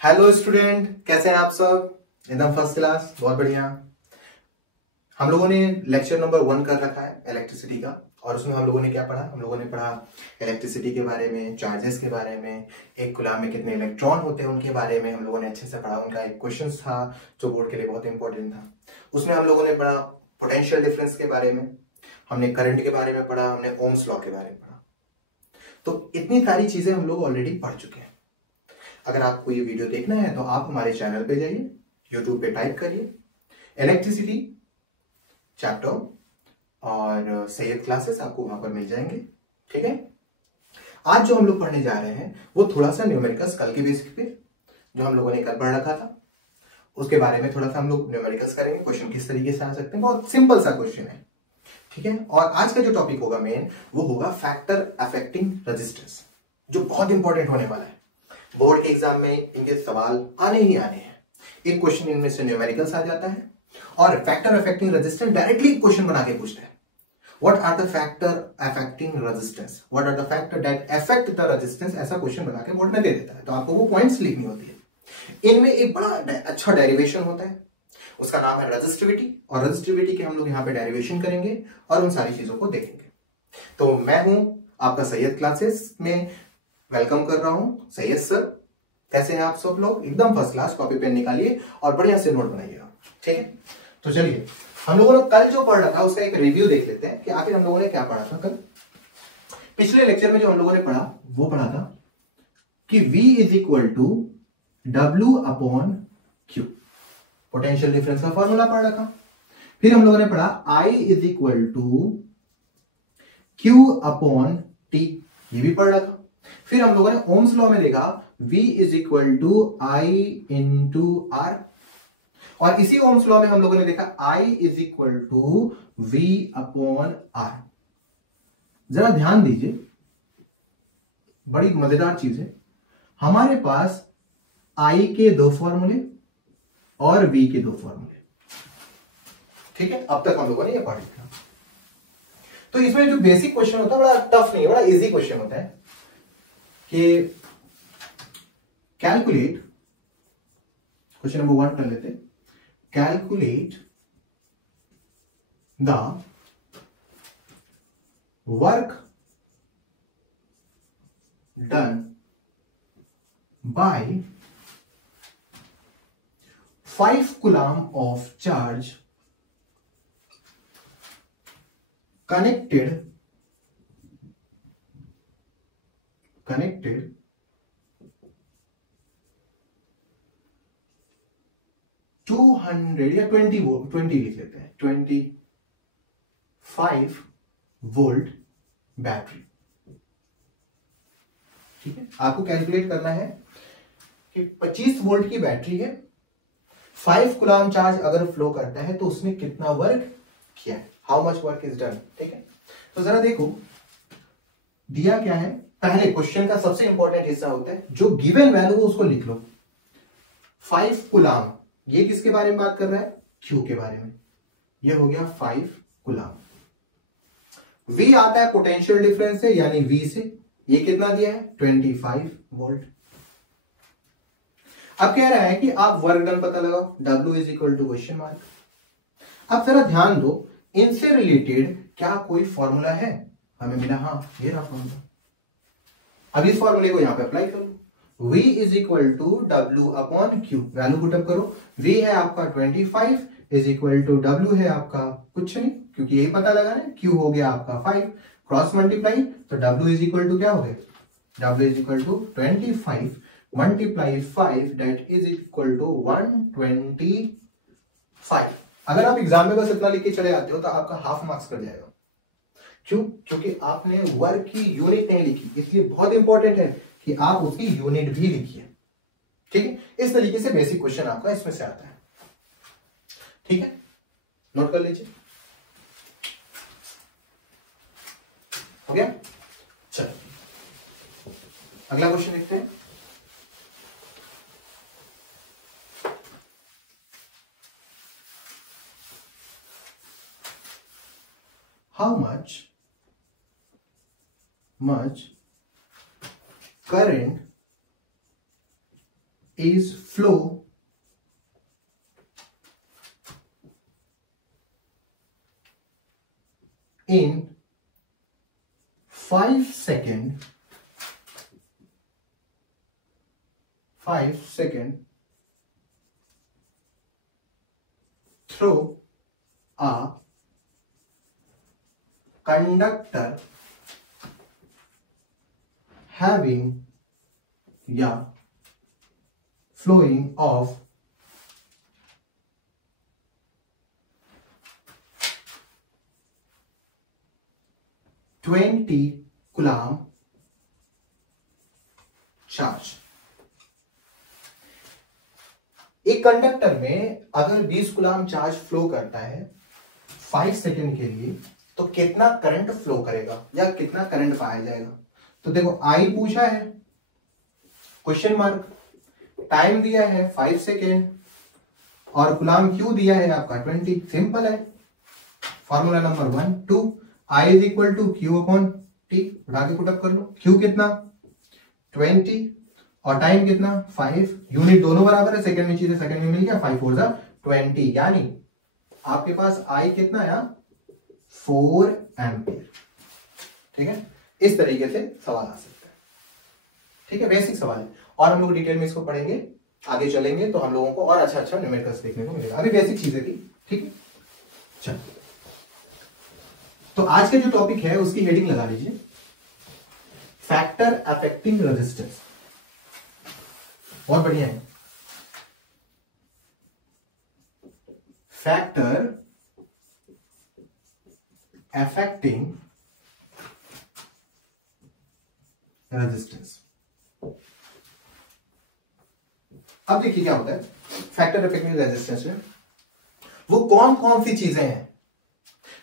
Hello student, कैसे हैं आप सब? एकदम फर्स्ट क्लास, बहुत बढ़िया। हम लोगों ने लेक्चर नंबर 1 कर रखा है इलेक्ट्रिसिटी का, और उसमें हम लोगों ने क्या पढ़ा? हम लोगों ने पढ़ा इलेक्ट्रिसिटी के बारे में, चार्जेस के बारे में, एक कूलाम में कितने इलेक्ट्रॉन होते हैं उनके बारे में हम लोगों ने अच्छे से पढ़ा। उनका एक क्वेश्चन था जो बोर्ड के लिए बहुत इंपॉर्टेंट था। उसमें हम लोगों ने पढ़ा पोटेंशियल डिफरेंस के बारे में, हमने करंट के बारे में पढ़ा, हमने ओम्स लॉ के बारे में पढ़ा। तो इतनी सारी चीजें हम लोग ऑलरेडी पढ़ चुके हैं। अगर आपको ये वीडियो देखना है तो आप हमारे चैनल पे जाइए, यूट्यूब पे टाइप करिए इलेक्ट्रिसिटी चैप्टर और सैयद क्लासेस, आपको वहां पर मिल जाएंगे। ठीक है, आज जो हम लोग पढ़ने जा रहे हैं वो थोड़ा सा न्यूमेरिकल्स कल के बेसिक पे जो हम लोगों ने कल पढ़ रखा था उसके बारे में थोड़ा सा हम लोग न्यूमेरिकल्स करेंगे। क्वेश्चन किस तरीके से आ सकते हैं, बहुत सिंपल सा क्वेश्चन है। ठीक है, और आज का जो टॉपिक होगा मेन वो होगा फैक्टर अफेक्टिंग रेजिस्टेंस, जो बहुत इंपॉर्टेंट होने वाला है। बोर्ड के एग्जाम में इनके सवाल आने ही आने हैं। एक क्वेश्चन इनमें से न्यूमेरिकल्स आ जाता है और factor affecting resistance directly question बना के पूछता है। What are the factor affecting resistance, what are the factor that affect the resistance, ऐसा क्वेश्चन बना के बोर्ड में दे देता है। तो आपको वो पॉइंट्स लिखनी होती है। इनमें एक बड़ा अच्छा डेरिवेशन होता है, उसका नाम है रेजिस्टिविटी, और रेजिस्टिविटी के हम लोग यहाँ पे डेरिवेशन करेंगे और उन सारी चीजों को देखेंगे। तो मैं हूं आपका सैयद क्लासेस में वेलकम कर रहा हूं। सैयद सर, कैसे हैं आप सब लोग? एकदम फर्स्ट क्लास। कॉपी पेन निकालिए और बढ़िया से नोट बनाइएगा। ठीक है, तो चलिए हम लोगों ने कल जो पढ़ रखा उसका एक रिव्यू देख लेते हैं कि आखिर हम लोगों ने क्या पढ़ा था कल। पिछले लेक्चर में जो हम लोगों ने पढ़ा वो पढ़ा था कि V is equal to W upon Q, potential difference का फॉर्मूला पढ़ रखा। फिर हम लोगों ने पढ़ा I is equal to Q upon T, ये भी पढ़ रखा। फिर हम लोगों ने ओम्स लॉ में देखा V is equal to I into R, और इसी ओम्स लॉ में हम लोगों ने देखा I is equal to V upon R. जरा ध्यान दीजिए, बड़ी मजेदार चीज है। हमारे पास I के दो फॉर्मूले और V के दो फॉर्मूले। ठीक है, अब तक हम लोगों ने यह पढ़ लिया। तो इसमें जो बेसिक क्वेश्चन होता है बड़ा टफ नहीं है, बड़ा इजी क्वेश्चन होता है कि कैलकुलेट, क्वेश्चन नंबर 1 कर लेते हैं। Calculate the work done by 5 coulomb of charge connected 200 या 20 लिख लेते हैं, 25 वोल्ट बैटरी। ठीक है, आपको कैलकुलेट करना है कि 25 वोल्ट की बैटरी है, 5 कूलम चार्ज अगर फ्लो करता है तो उसने कितना वर्क किया है, how much work is done. ठीक है, तो जरा देखो दिया क्या है। पहले क्वेश्चन का सबसे इंपॉर्टेंट हिस्सा होता है जो गिवन वैल्यू उसको लिख लो। 5 कूलम, ये किसके बारे में बात कर रहा है? क्यू के बारे में। ये हो गया 5 कूलम। V आता है पोटेंशियल डिफरेंस से, यानी V से। ये कितना दिया है? 25 वोल्ट। अब कह रहा है कि आप वर्क डन पता लगाओ, W is equal to question mark. अब जरा ध्यान दो, इनसे रिलेटेड क्या कोई फॉर्मूला है? हमें मिला, हाँ ये रहा फॉर्मूला। अब इस फॉर्मूले को यहां पे अप्लाई करो। V is equal to W upon Q, value put up करो। V है आपका 25 इज इक्वल टू डब्ल्यू है आपका कुछ नहीं, क्योंकि यही पता लगाना है। Q हो गया आपका 5, क्रॉस मल्टीप्लाई, तो W इज इक्वल टू क्या हो गया? W is equal to 25 multiply 5, that is equal to 125। अगर आप एग्जाम में बस इतना लिख के चले आते हो तो आपका हाफ मार्क्स कट जाएगा। क्यों? क्योंकि आपने वर्क की यूनिट नहीं लिखी, इसलिए बहुत इंपॉर्टेंट है कि आप उसकी यूनिट भी लिखिए। ठीक है, इस तरीके से बेसिक क्वेश्चन आपका इसमें से आता है। ठीक है, नोट कर लीजिए। हो गया? चलो अगला क्वेश्चन देखते हैं। how much current is flow in 5 second through a conductor having flowing of 20 coulomb charge. एक कंडक्टर में अगर 20 कूलम चार्ज फ्लो करता है 5 सेकेंड के लिए, तो कितना करंट फ्लो करेगा या कितना करंट पाया जाएगा? तो देखो आई पूछा है, क्वेश्चन मार्क, टाइम दिया है 5 सेकेंड और कूलम क्यू दिया है आपका 20। सिंपल है, formula number 1 2 I is equal to Q upon T, उठा के पुटअप कर लो। क्यू कितना 20 और टाइम कितना 5, यूनिट दोनों बराबर है, सेकंड में चीजें सेकंड में मिल गया, 5 4 20, यानी आपके पास आई कितना आया 4 एम्पियर। ठीक है, इस तरीके से सवाल आ सकता है। ठीक है, बेसिक सवाल है और हम लोग डिटेल में इसको पढ़ेंगे, आगे चलेंगे तो हम लोगों को और अच्छा न्यूमेरिकल्स देखने को मिलेगा। अभी बेसिक चीजें थी। ठीक है, चलो तो आज का जो टॉपिक है उसकी हेडिंग लगा लीजिए, फैक्टर अफेक्टिंग रेजिस्टेंस। बहुत बढ़िया है, फैक्टर अफेक्टिंग रेजिस्टेंस। अब देखिए क्या होता है फैक्टर अफेक्टिंग रेजिस्टेंस में, वो कौन कौन सी चीजें हैं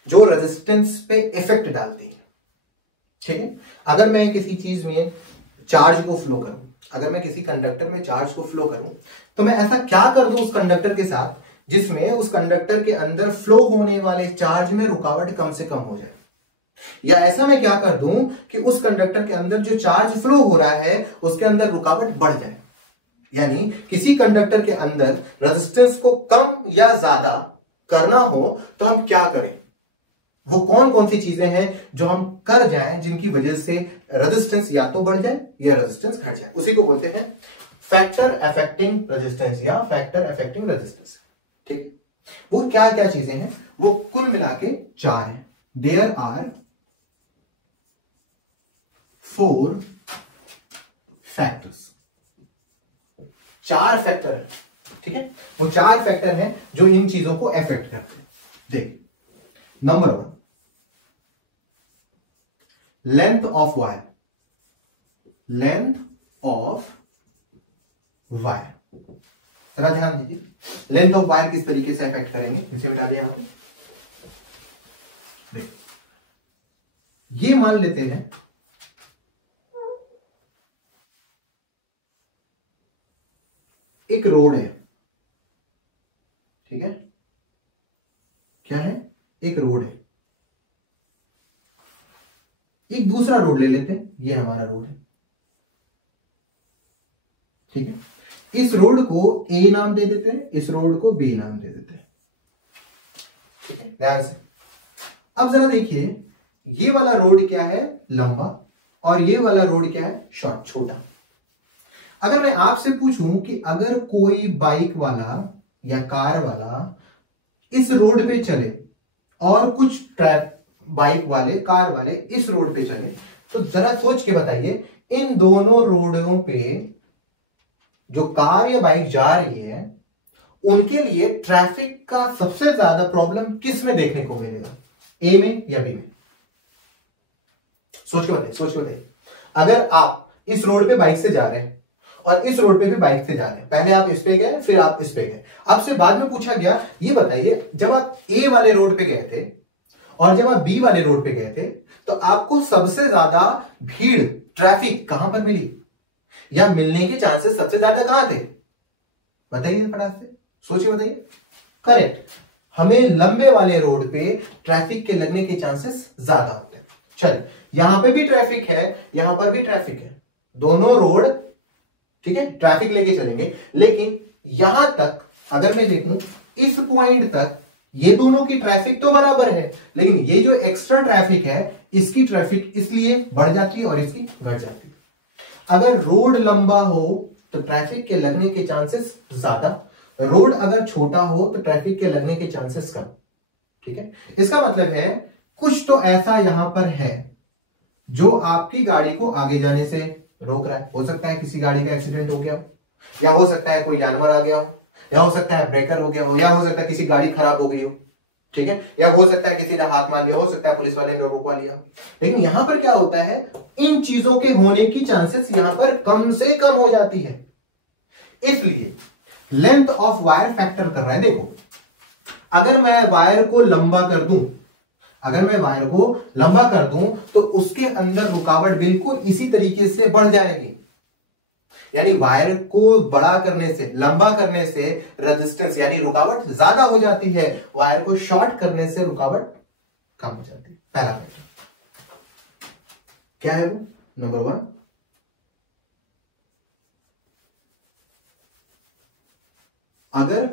जो रेजिस्टेंस पे इफेक्ट डालती है। ठीक है, अगर मैं किसी चीज में चार्ज को फ्लो करूं, अगर मैं किसी कंडक्टर में चार्ज को फ्लो करूं, तो मैं ऐसा क्या कर दूं उस कंडक्टर के साथ जिसमें उस कंडक्टर के अंदर फ्लो होने वाले चार्ज में रुकावट कम से कम हो जाए, या ऐसा मैं क्या कर दूं कि उस कंडक्टर के अंदर जो चार्ज फ्लो हो रहा है उसके अंदर रुकावट बढ़ जाए। यानी किसी कंडक्टर के अंदर रेजिस्टेंस को कम या ज्यादा करना हो तो हम क्या करें, वो कौन कौन सी चीजें हैं जो हम कर जाएं जिनकी वजह से रेजिस्टेंस या तो बढ़ जाए या रेजिस्टेंस घट जाए, उसी को बोलते हैं फैक्टर अफेक्टिंग रेजिस्टेंस या फैक्टर अफेक्टिंग रेजिस्टेंस। ठीक, वो क्या क्या चीजें हैं, वो कुल मिला के 4 हैं। देयर आर 4 फैक्टर्स, 4 फैक्टर है। ठीक है, वो 4 फैक्टर हैं जो इन चीजों को अफेक्ट करते हैं। देखिए, number 1 length of wire, length of wire, जरा ध्यान दीजिए, लेंथ ऑफ वायर किस तरीके से अफेक्ट करेंगे। इसे मिटा दिया यहां पे, ये मान लेते हैं एक रोड है। ठीक है, क्या है, एक रोड है। एक दूसरा रोड ले लेते हैं, ये हमारा रोड है। ठीक है, इस रोड को ए नाम दे देते हैं, इस रोड को बी नाम दे देते हैं। ठीक है, ध्यान से अब जरा देखिए, ये वाला रोड क्या है लंबा और ये वाला रोड क्या है शॉर्ट, छोटा। अगर मैं आपसे पूछूं कि अगर कोई बाइक वाला या कार वाला इस रोड पे चले और कुछ बाइक वाले कार वाले इस रोड पे चले, तो जरा सोच के बताइए इन दोनों रोडों पे जो कार या बाइक जा रही है उनके लिए ट्रैफिक का सबसे ज्यादा प्रॉब्लम किस में देखने को मिलेगा, ए में या बी में? सोच के बताइए, सोच के बताइए। अगर आप इस रोड पे बाइक से जा रहे हैं और इस रोड पे भी बाइक से जा रहे हैं, पहले आप इस पे गए फिर आप इस पे गए, आपसे बाद में पूछा गया ये बताइए जब आप ए वाले रोड पे गए थे और जब आप बी वाले रोड पे गए थे तो आपको सबसे ज्यादा भीड़ ट्रैफिक कहां पर मिली या मिलने के चांसेस सबसे ज्यादा कहां थे? बताइए फटाक से, सोचिए बताइए। करेक्ट, हमें लंबे वाले रोड पे ट्रैफिक के लगने के चांसेस ज्यादा होते हैं। चलिए, यहां पे भी ट्रैफिक है, यहां पर भी ट्रैफिक है, दोनों रोड ठीक है, ट्रैफिक लेके चलेंगे। लेकिन यहां तक अगर मैं देखूं इस पॉइंट तक ये दोनों की ट्रैफिक तो बराबर है, लेकिन ये जो एक्स्ट्रा ट्रैफिक है इसकी ट्रैफिक इसलिए बढ़ जाती है और इसकी घट जाती है। अगर रोड लंबा हो तो ट्रैफिक के लगने के चांसेस ज्यादा, रोड अगर छोटा हो तो ट्रैफिक के लगने के चांसेस कम। ठीक है, इसका मतलब है कुछ तो ऐसा यहां पर है जो आपकी गाड़ी को आगे जाने से रोक रहा है। हो सकता है किसी गाड़ी का एक्सीडेंट हो गया हो, या हो सकता है कोई जानवर आ गया हो, या हो सकता है ब्रेकर हो गया हो, या हो सकता है किसी गाड़ी खराब हो गई हो। ठीक है, या हो सकता है किसी ने हाथ मार लिया, हो सकता है पुलिस वाले ने रोकवा लिया। लेकिन यहां पर क्या होता है, इन चीजों के होने की चांसेस यहां पर कम से कम हो जाती है। इसलिए लेंथ ऑफ वायर फैक्टर कर रहा है। देखो, अगर मैं वायर को लंबा कर दूं, अगर मैं वायर को लंबा कर दूं तो उसके अंदर रुकावट बिल्कुल इसी तरीके से बढ़ जाएगी। यानी वायर को बड़ा करने से, लंबा करने से रेजिस्टेंस यानी रुकावट ज्यादा हो जाती है, वायर को शॉर्ट करने से रुकावट कम हो जाती है। पहला फैक्टर क्या है वो? नंबर 1, अगर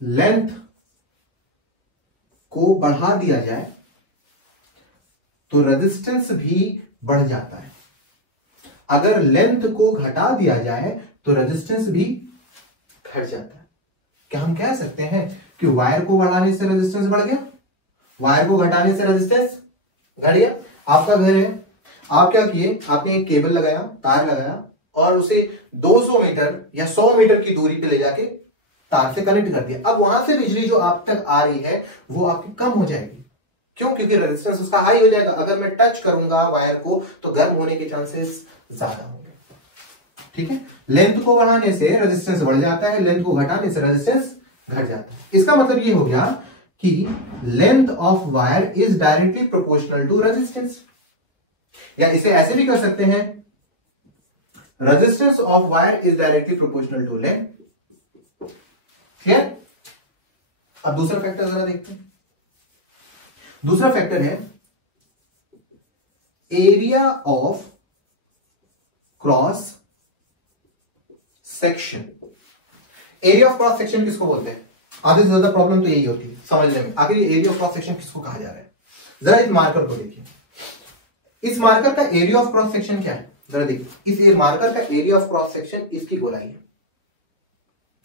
लेंथ को बढ़ा दिया जाए तो रेजिस्टेंस भी बढ़ जाता है। अगर लेंथ को घटा दिया जाए तो रेजिस्टेंस भी घट जाता है। क्या हम कह सकते हैं कि वायर को बढ़ाने से रेजिस्टेंस बढ़ गया, वायर को घटाने से रेजिस्टेंस घट गया? आपका घर है, आप क्या किए, आपने एक केबल लगाया, तार लगाया और उसे 200 मीटर या 100 मीटर की दूरी पे ले जाके तार से कनेक्ट कर दिया। अब वहां से बिजली जो आप तक आ रही है वो आपकी कम हो जाएगी। क्यों? क्योंकि रेजिस्टेंस उसका हाई हो जाएगा। अगर मैं टच करूंगा वायर को तो गर्म होने के चांसेस ज्यादा होंगे। ठीक है, लेंथ को बढ़ाने से रेजिस्टेंस बढ़ जाता है, लेंथ को घटाने से रेजिस्टेंस घट जाता है। इसका मतलब ये हो गया कि length of wire is directly proportional to resistance. या इसे ऐसे भी कर सकते हैं, resistance of wire is directly proportional to length. Clear? अब दूसरा फैक्टर जरा देखते हैं। दूसरा फैक्टर है area of cross section. Area of cross section किसको बोलते हैं? आधे से ज्यादा प्रॉब्लम तो यही होती है समझने में, आखिर एरिया ऑफ क्रॉस सेक्शन किसको कहा जा रहा है। जरा इस मार्कर को देखिए, इस मार्कर का एरिया ऑफ क्रॉस सेक्शन क्या है? जरा देखिए, इस मार्कर का एरिया ऑफ क्रॉस सेक्शन इसकी गोलाई है।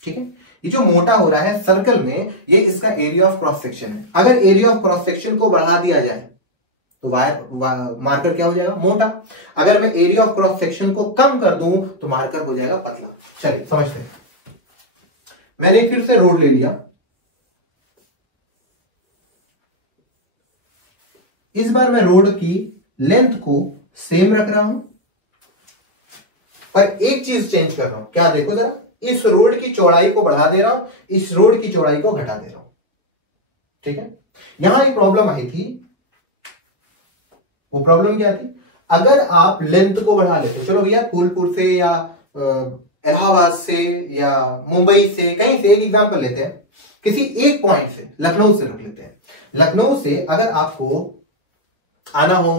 ठीक है, ये जो मोटा हो रहा है सर्कल में, ये इसका एरिया ऑफ क्रॉस सेक्शन है। अगर एरिया ऑफ क्रॉस सेक्शन को बढ़ा दिया जाए तो मार्कर क्या हो जाएगा? मोटा। अगर मैं एरिया ऑफ क्रॉस सेक्शन को कम कर दूं तो मार्कर हो जाएगा पतला। चलिए समझते हैं। मैंने फिर से रोड ले लिया, इस बार मैं रोड की लेंथ को सेम रख रहा हूं, पर एक चीज चेंज कर रहा हूं। क्या? देखो जरा, इस रोड की चौड़ाई को बढ़ा दे रहा हूं, इस रोड की चौड़ाई को घटा दे रहा हूं। ठीक है, यहां एक प्रॉब्लम आई थी। वो प्रॉब्लम क्या थी? अगर आप लेंथ को बढ़ा लेते, चलो भैया फूलपुर से या इलाहाबाद से या मुंबई से, कहीं से एक एग्जांपल लेते हैं, किसी एक पॉइंट से, लखनऊ से रख लेते हैं। लखनऊ से अगर आपको आना हो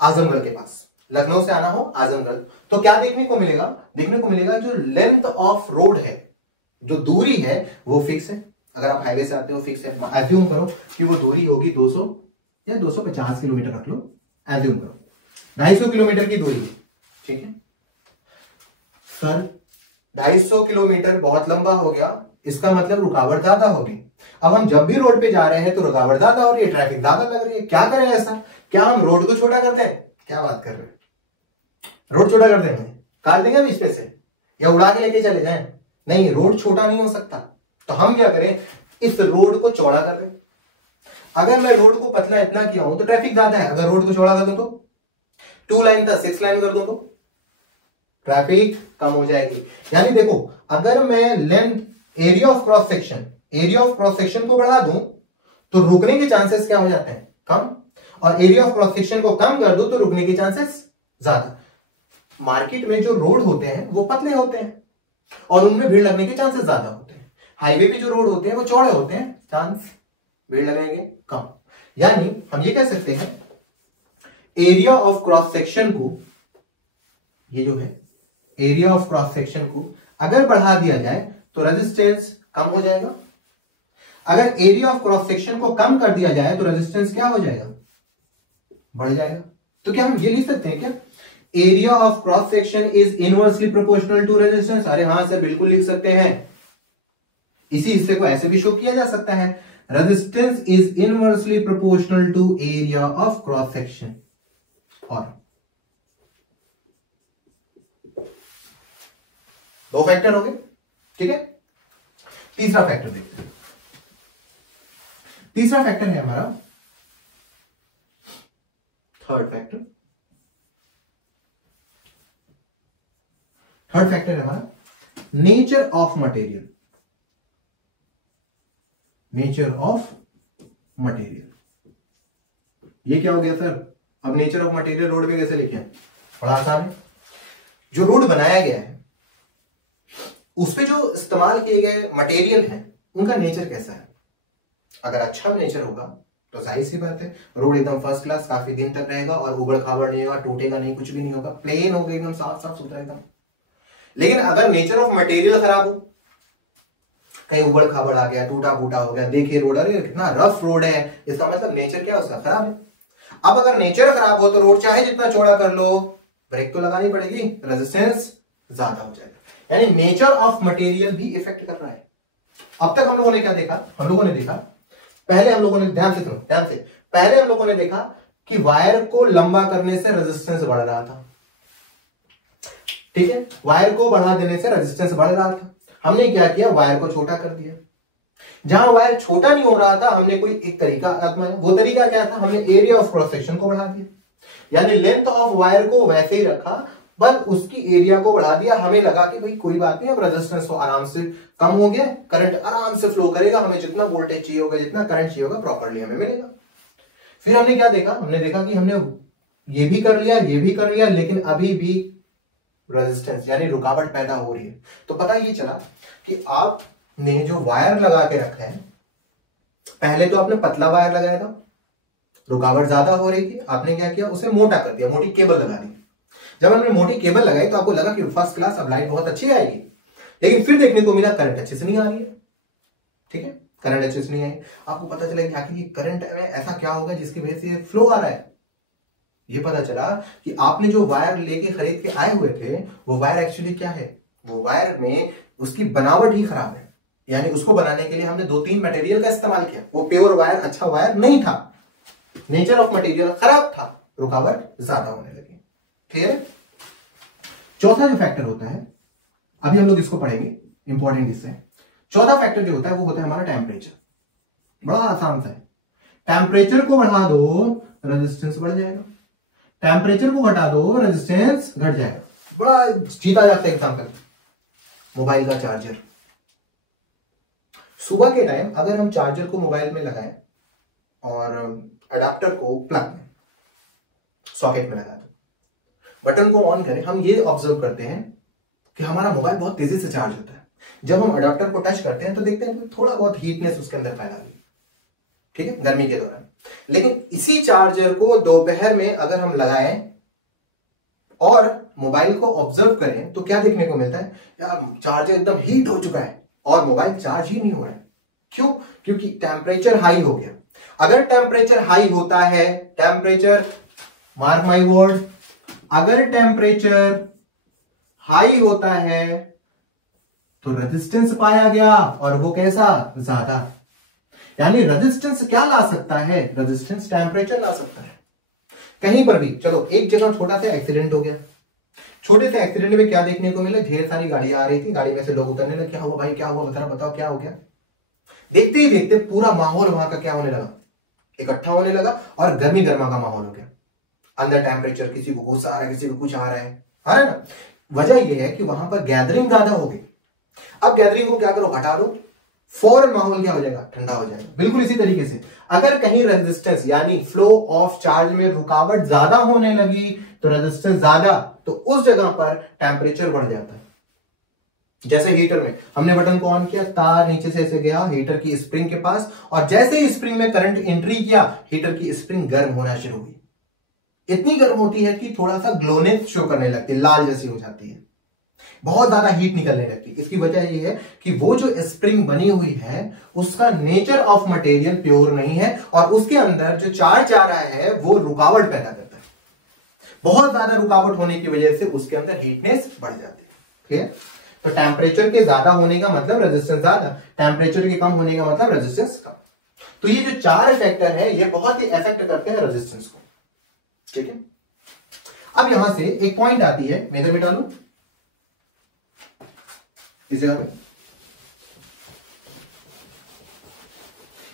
आजमगढ़ के पास, लखनऊ से आना हो आजमगढ़, तो क्या देखने को मिलेगा? देखने को मिलेगा जो लेंथ ऑफ रोड है, जो दूरी है वो फिक्स है। अगर आप हाईवे से आते हो फिक्स है। एज्यूम करो कि वो दूरी होगी 200 या 250 किलोमीटर रख लो, एज्यूम करो 250 किलोमीटर की दूरी। ठीक है सर, 250 किलोमीटर बहुत लंबा हो गया, इसका मतलब रुकावट ज्यादा होगी। अब हम जब भी रोड पे जा रहे हैं तो रुकावट ज्यादा हो रही है, ट्रैफिक ज्यादा लग रही है। क्या करें ऐसा? क्या हम रोड को छोटा कर दें? क्या बात कर रहे हैं, रोड छोटा कर देंगे, काट देंगे बीच पे से, या उड़ा के लेके चले जाएं? नहीं, रोड छोटा नहीं हो सकता। तो हम क्या करें, इस रोड को चौड़ा कर दें। अगर मैं रोड को पतला इतना किया हूं तो ट्रैफिक ज्यादा है, अगर रोड को चौड़ा कर दूं तो 2 लाइन था 6 लाइन कर दूं तो ट्रैफिक कम हो जाएगी। यानी देखो, अगर मैं length, area of cross section को बढ़ा दूं तो रुकने के चांसेस क्या हो जाते हैं? कम। और एरिया ऑफ क्रॉस सेक्शन को कम कर दो तो रुकने के चांसेस ज्यादा। मार्केट में जो रोड होते हैं वो पतले होते हैं और उनमें भीड़ लगने के चांसेस ज्यादा होते हैं। हाईवे पे जो रोड होते हैं वो चौड़े होते हैं, चांस भीड़ लगेंगे कम। यानी हम ये कह सकते हैं एरिया ऑफ क्रॉस सेक्शन को, ये जो है एरिया ऑफ क्रॉस सेक्शन को अगर बढ़ा दिया जाए तो रेजिस्टेंस कम हो जाएगा, अगर एरिया ऑफ क्रॉस सेक्शन को कम कर दिया जाए तो रेजिस्टेंस क्या हो जाएगा, बढ़ जाएगा। तो क्या हम ये लिख सकते हैं क्या, area of cross section is inversely proportional to resistance? अरे हाँ सर, बिल्कुल लिख सकते हैं। इसी हिस्से को ऐसे भी शो किया जा सकता है, resistance is inversely proportional to area of cross section. और दो फैक्टर हो गए, ठीक है। तीसरा फैक्टर देखते हैं। तीसरा फैक्टर है हमारा थर्ड फैक्टर। थर्ड फैक्टर है हमारा nature of material. Nature of material, ये क्या हो गया सर? अब नेचर ऑफ मटेरियल रोड पे कैसे लिखे? बड़ा आसान है। जो रोड बनाया गया है उस पे जो इस्तेमाल किए गए मटेरियल हैं उनका नेचर कैसा है? अगर अच्छा नेचर होगा तो जाहिर सी बात है रोड एकदम फर्स्ट क्लास काफी दिन तक रहेगा और उबड़ खाबड़ नहीं होगा, टूटेगा नहीं, कुछ भी नहीं होगा, प्लेन होगा, एकदम साफ साफ सुथरा एकदम। लेकिन अगर नेचर ऑफ मटेरियल खराब हो, कहीं उबड़ खाबड़ आ गया, टूटा फूटा हो गया, देखिए रोड, अरे कितना रफ रोड है, इसका मतलब नेचर क्या उसका खराब है। अब अगर नेचर खराब हो तो रोड चाहे जितना चौड़ा कर लो, ब्रेक तो लगानी पड़ेगी, रेजिस्टेंस ज्यादा हो जाएगा। यानी नेचर ऑफ मटेरियल भी इफेक्ट कर रहा है। अब तक हम लोगों ने क्या देखा? हम लोगों ने देखा, पहले हम लोगों ने, ध्यान से सुनो, ध्यान से, पहले हम लोगों ने देखा कि वायर को लंबा करने से रेजिस्टेंस बढ़ रहा था, ठीक है, वायर को बढ़ा देने से रेजिस्टेंस बढ़ रहा था। हमने क्या किया, वायर को छोटा कर दिया। जहां वायर छोटा नहीं हो रहा था हमने कोई एक तरीका आजमाया। वो तरीका क्या था? हमने एरिया ऑफ क्रॉस सेक्शन को बढ़ा दिया, यानी लेंथ ऑफ वायर को वैसे ही रखा, बस उसकी एरिया को बढ़ा दिया। हमें लगा कि भाई कोई बात नहीं, अब रेजिस्टेंस तो आराम से कम हो गया, करंट आराम से फ्लो करेगा, हमें जितना वोल्टेज चाहिए होगा, जितना करंट चाहिए होगा, प्रॉपर्ली हमें मिलेगा। फिर हमने क्या देखा? हमने देखा कि हमने ये भी कर लिया, ये भी कर लिया, लेकिन अभी भी रेजिस्टेंस यानी रुकावट पैदा हो रही है। तो पता ये चला कि आपने जो वायर लगा के रखा है, पहले तो आपने पतला वायर लगाया था, रुकावट ज्यादा हो रही थी, आपने क्या किया, उसे मोटा कर दिया, मोटी केबल लगा दी। जब हमने मोटी केबल लगाई तो आपको लगा कि फर्स्ट क्लास, अब लाइट बहुत अच्छी आएगी, लेकिन फिर देखने को मिला करंट अच्छे से नहीं आ रही है, ठीक है, करंट अच्छे से नहीं आई। आपको पता चला कि आखिर ये करंट में ऐसा क्या होगा जिसकी वजह से फ्लो आ रहा है। ये पता चला कि आपने जो वायर लेके खरीद के आए हुए थे वो वायर एक्चुअली क्या है, वो वायर में उसकी बनावट ही खराब है। यानी उसको बनाने के लिए हमने 2-3 मटेरियल का इस्तेमाल किया, वो प्योर वायर, अच्छा वायर नहीं था, नेचर ऑफ मटेरियल खराब था, रुकावट ज्यादा होने लगी। क्लियर है? चौथा जो फैक्टर होता है, अभी हम लोग इसको पढ़ेंगे, इंपॉर्टेंट इससे। चौथा फैक्टर जो होता है वो होता है हमारा टेम्परेचर। बड़ा आसान सा है, टेम्परेचर को बढ़ा दो रेजिस्टेंस बढ़ जाएगा, टेम्परेचर को घटा दो रेजिस्टेंस घट जाएगा। बड़ा जीता जाता है एग्जाम्पल, मोबाइल का चार्जर। सुबह के टाइम अगर हम चार्जर को मोबाइल में लगाएं और अडाप्टर को प्लग में, सॉकेट में लगा दो, बटन को ऑन करें, हम ये ऑब्जर्व करते हैं कि हमारा मोबाइल बहुत तेजी से चार्ज होता है। जब हम अडाप्टर को टच करते हैं तो देखते हैं थोड़ा बहुत हीटनेस उसके अंदर फैला हुई, ठीक है, गर्मी के दौरान। लेकिन इसी चार्जर को दोपहर में अगर हम लगाएं और मोबाइल को ऑब्जर्व करें तो क्या देखने को मिलता है, यार चार्जर एकदम हीट हो चुका है और मोबाइल चार्ज ही नहीं हो रहा है। क्यों? क्योंकि टेम्परेचर हाई हो गया। अगर टेम्परेचर हाई होता है, टेम्परेचर, मार्क माई वर्ड, अगर टेम्परेचर हाई होता है तो रेजिस्टेंस पाया गया, और वो कैसा, ज्यादा। यानी रेजिस्टेंस क्या ला सकता है, रेजिस्टेंस टेम्परेचर ला सकता है। कहीं पर भी, चलो एक जगह छोटा सा एक्सीडेंट हो गया, छोटे से एक्सीडेंट में क्या देखने को मिला, ढेर सारी गाड़ियां आ रही थी, गाड़ी में से लोग उतरने लगे, क्या हुआ भाई, क्या हुआ, बताओ क्या हो गया। देखते ही देखते पूरा माहौल वहां का क्या होने लगा, इकट्ठा होने लगा और गर्मी गर्मा का माहौल हो गया। अंदर टेम्परेचर, किसी को गुस्सा आ रहा है, किसी को कुछ आ रहा है ना। वजह यह है कि वहां पर गैदरिंग ज्यादा हो गई। अब गैदरिंग को क्या करो, हटा दो, फौरन माहौल क्या हो जाएगा, ठंडा हो जाएगा। बिल्कुल इसी तरीके से अगर कहीं रेजिस्टेंस यानी फ्लो ऑफ चार्ज में रुकावट ज्यादा होने लगी तो रेजिस्टेंस ज्यादा, तो उस जगह पर टेम्परेचर बढ़ जाता है। जैसे हीटर में हमने बटन को ऑन किया, तार नीचे से ऐसे गया हीटर की स्प्रिंग के पास, और जैसे ही स्प्रिंग में करंट एंट्री किया, हीटर की स्प्रिंग गर्म होना शुरू हुई। इतनी गर्म होती है कि थोड़ा सा ग्लोनेस शो करने लगती है, लाल जैसी हो जाती है। बहुत ज्यादा हीट निकलने लगती है। इसकी वजह यह है कि वो जो स्प्रिंग बनी हुई है उसका नेचर ऑफ मटेरियल प्योर नहीं है और उसके अंदर जो चार्ज आ रहा है वो रुकावट पैदा करता है। बहुत ज्यादा रुकावट होने की वजह से उसके अंदर हीटनेस बढ़ जाती है। ठीक है, तो टेम्परेचर के ज्यादा होने का मतलब रेजिस्टेंस ज्यादा, टेम्परेचर के कम होने का मतलब रेजिस्टेंस कम। तो ये जो 4 फैक्टर है ये बहुत ही इफेक्ट करते हैं रेजिस्टेंस को। ठीक है, अब यहां से एक पॉइंट आती है, मैं इधर मिटा लूं इस जगह पे,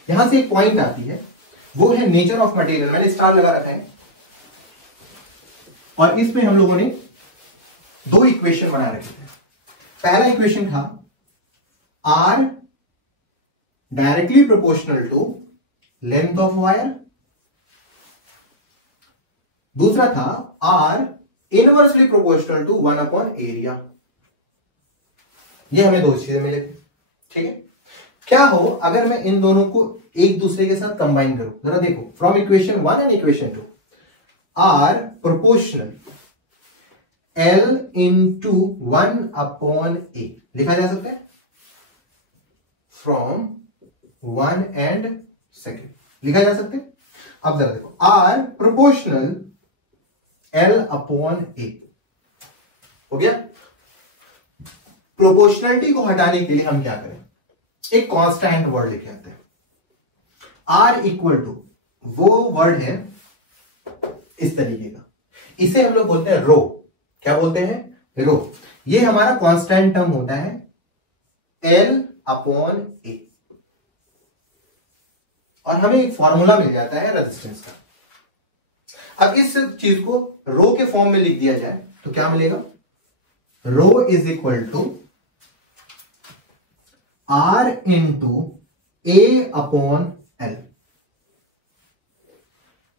यहां से एक पॉइंट आती है, वो है नेचर ऑफ मटेरियल। मैंने स्टार लगा रखा है और इसमें हम लोगों ने 2 इक्वेशन बना रखे थे। पहला इक्वेशन था R directly proportional to length of wire, दूसरा था R inversely proportional to 1 upon area. ये हमें 2 चीजें मिले थे। ठीक है, क्या हो अगर मैं इन दोनों को एक दूसरे के साथ कंबाइन करूं? जरा देखो, from equation 1 and equation 2, R proportional L into 1 upon A लिखा जा सकता है। फ्रॉम 1 एंड सेकेंड लिखा जा सकता है। अब जरा देखो, R प्रोपोर्शनल L अपॉन ए हो गया। प्रोपोर्शनलिटी को हटाने के लिए हम क्या करें, एक कांस्टेंट वर्ड लिख लेते हैं। R इक्वल टू, वो वर्ड है इस तरीके का, इसे हम लोग बोलते हैं रो। क्या बोलते हैं? रो। ये हमारा कांस्टेंट टर्म होता है L अपॉन ए, और हमें एक फॉर्मूला मिल जाता है रेजिस्टेंस का। अब इस चीज को रो के फॉर्म में लिख दिया जाए तो क्या मिलेगा? Rho is equal to R into A upon L.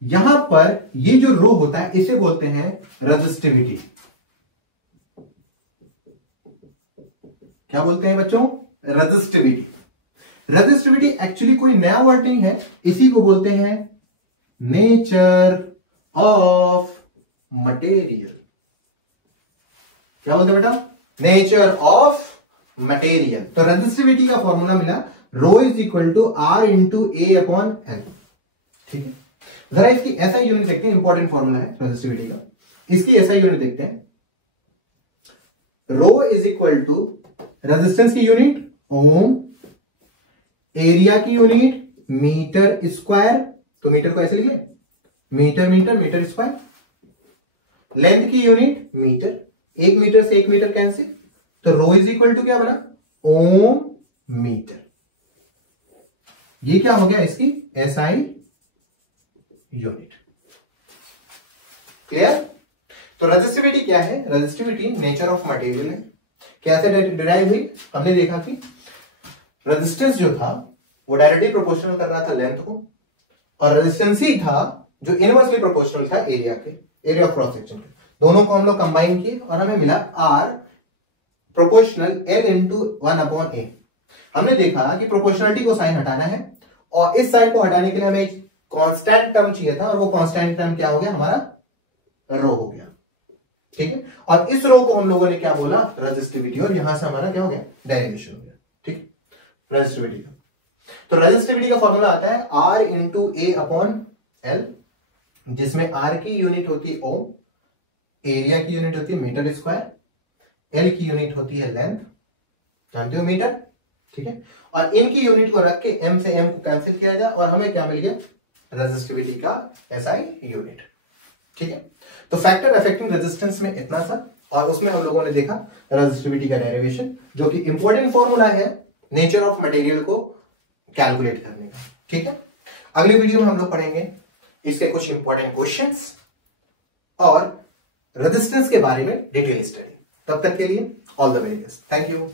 यहां पर ये जो रो होता है इसे बोलते हैं रेजिस्टिविटी। क्या बोलते हैं बच्चों? रेजिस्टिविटी। रेजिस्टिविटी एक्चुअली कोई नया वर्ड नहीं है, इसी को बोलते हैं नेचर ऑफ मटेरियल। क्या बोलते हैं बेटा? Nature of material. तो रेजिस्टिविटी का फॉर्मूला मिला, rho is equal to R into A upon L. ठीक है, जरा इसकी एसआई यूनिट देखते हैं, इंपॉर्टेंट फॉर्मूला है रेजिस्टिविटी का। इसकी एसआई यूनिट देखते हैं। Rho is equal to resistance की यूनिट ओम, एरिया की यूनिट मीटर स्क्वायर, तो मीटर को ऐसे लिख ले, metre metre metre square. Length की यूनिट मीटर, 1 मीटर से 1 मीटर कैंसिल, तो रो इज इक्वल टू क्या बना? ओम मीटर। ये क्या हो गया? इसकी एसआई यूनिट। क्लियर? तो रेजिस्टिविटी क्या है? रेजिस्टिविटी नेचर ऑफ मटेरियल है। कैसे डिराइव हुई? हमने देखा कि रेजिस्टेंस जो था वो डायरेक्टली प्रोपोर्शनल कर रहा था लेंथ को, और रेजिस्टेंस ही था जो इनवर्सली प्रोपोर्शनल था एरिया के, एरिया ऑफ क्रॉस सेक्शन के। दोनों को हम लोग कंबाइन किए और हमें मिला R proportional L into 1 upon A. हमने देखा कि प्रोपोर्शनलिटी को साइन हटाना है और इस साइन को हटाने के लिए हमें एक कांस्टेंट टर्म चाहिए था, और वो कांस्टेंट टर्म क्या हो गया? हमारा रो हो गया। ठीक है, और इस रो को हम लोगों ने क्या बोला? रेजिस्टिविटी, और यहां से हमारा क्या हो गया? डेरिवेशन हो गया। ठीक, रेजिस्टिविटी का। तो रेजिस्टिविटी का फॉर्मूला आता है R into A upon L, जिसमें R की यूनिट होती है ओम, एरिया की यूनिट होती है मीटर स्क्वायर, एल की यूनिट होती है लेंथ, जानते हो मीटर। ठीक है, और इनकी यूनिट को रख के एम से एम को कैंसिल किया जाए और हमें क्या मिल गया? रेजिस्टिविटी का एसआई यूनिट। ठीक है, तो फैक्टर अफेक्टिंग रेजिस्टेंस में इतना सा, और उसमें हम लोगों ने देखा रेजिस्टिविटी का डेरिवेशन, जो कि इंपॉर्टेंट फॉर्मूला है नेचर ऑफ मटेरियल को कैलकुलेट करने का। ठीक है, अगली वीडियो में हम लोग पढ़ेंगे इसके कुछ इंपॉर्टेंट क्वेश्चंस और रेजिस्टेंस के बारे में डिटेल स्टडी। तब तक के लिए all the very best. Thank you.